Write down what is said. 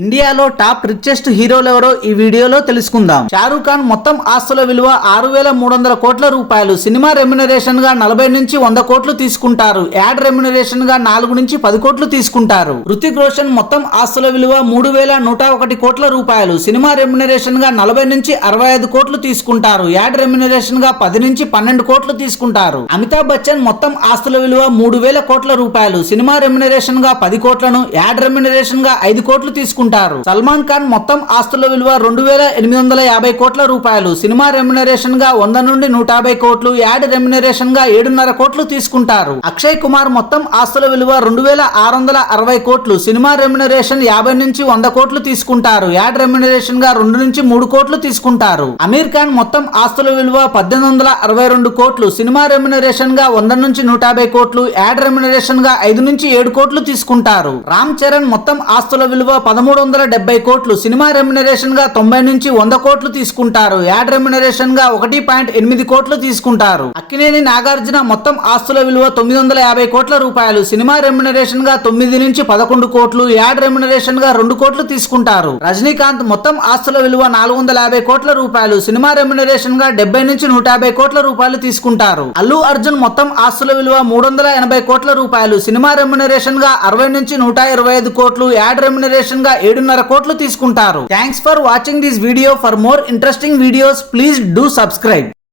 ఇండియాలో top richest హీరోలు ఎవరో ఈ వీడియోలో తెలుసుకుందాం. షారూక్ ఖాన్ మొత్తం ఆస్తుల విలువ 6,300 కోట్ల రూపాయలు. సినిమా రెమ్యునరేషన్ గా 40 నుంచి 100 కోట్లు తీసుకుంటారు. యాడ్ రెమ్యునరేషన్ గా 4 నుంచి 10 కోట్లు తీసుకుంటారు. హృతిక్ రోషన్ మొత్తం ఆస్తుల విలువ 3,101 కోట్ల రూపాయలు. సినిమా రెమ్యునరేషన్ గా 40 నుంచి 65 కోట్లు తీసుకుంటారు. యాడ్ రెమ్యునరేషన్ గా 10 నుంచి 12 కోట్లు తీసుకుంటారు. అమితాబ్ బచ్చన్ మొత్తం ఆస్తుల విలువ 3,000 కోట్ల రూపాయలు. సినిమా రెమ్యునరేషన్ గా 10 కోట్లను, యాడ్ రెమ్యునరేషన్ గా 5 కోట్లు తీసుకుంటారు. సల్మాన్ ఖాన్ మొత్తం ఆస్తుల విలువ 2,850 కోట్ల రూపాయలు. సినిమా రెమ్యునరేషన్ గా 100 నుండి 150 కోట్లు, యాడ్ రెమ్యునరేషన్ గా 7.5 కోట్లు తీసుకుంటారు. అక్షయ్ కుమార్ మొత్తం ఆస్తుల విలువ 2,660 కోట్లు. సినిమా రెమ్యునరేషన్ 50 నుంచి 100 కోట్లు తీసుకుంటారు. యాడ్ రెమ్యునరేషన్ గా 2 నుంచి 3 కోట్లు తీసుకుంటారు. అమీర్ ఖాన్ మొత్తం ఆస్తుల విలువ 1,862 కోట్లు. సినిమా రెమ్యునరేషన్ గా 100 నుంచి 150 కోట్లు, యాడ్ రెమ్యునరేషన్ గా 5 నుంచి 7 కోట్లు తీసుకుంటారు. రామ్ చరణ్ మొత్తం ఆస్తుల విలువ 1,370 కోట్లు. సినిమా రెమ్యునరేషన్ గా 90 నుంచి 100 కోట్లు తీసుకుంటారు. యాడ్ రెమ్యునరేషన్ గా 1.8 కోట్లు తీసుకుంటారు. అక్కినేని నాగార్జున మొత్తం ఆస్తుల విలువ 950 కోట్ల రూపాయలు. సినిమా రెమ్యునరేషన్ గా 9 నుంచి 11 కోట్లు, యాడ్ రెమ్యునరేషన్ గా 2 కోట్లు తీసుకుంటారు. రజనీకాంత్ మొత్తం ఆస్తుల విలువ 450 కోట్ల రూపాయలు. సినిమా రెమ్యునరేషన్ గా 70 నుంచి 150 కోట్ల రూపాయలు తీసుకుంటారు. అల్లు అర్జున్ మొత్తం ఆస్తుల విలువ 380 కోట్ల రూపాయలు. సినిమా రెమ్యునరేషన్ గా 60 నుంచి 125 కోట్లు, యాడ్ రెమ్యునరేషన్ గా 7.5 కోట్లు తీసుకుంటారు. Thanks for watching this video. For more interesting videos please do subscribe.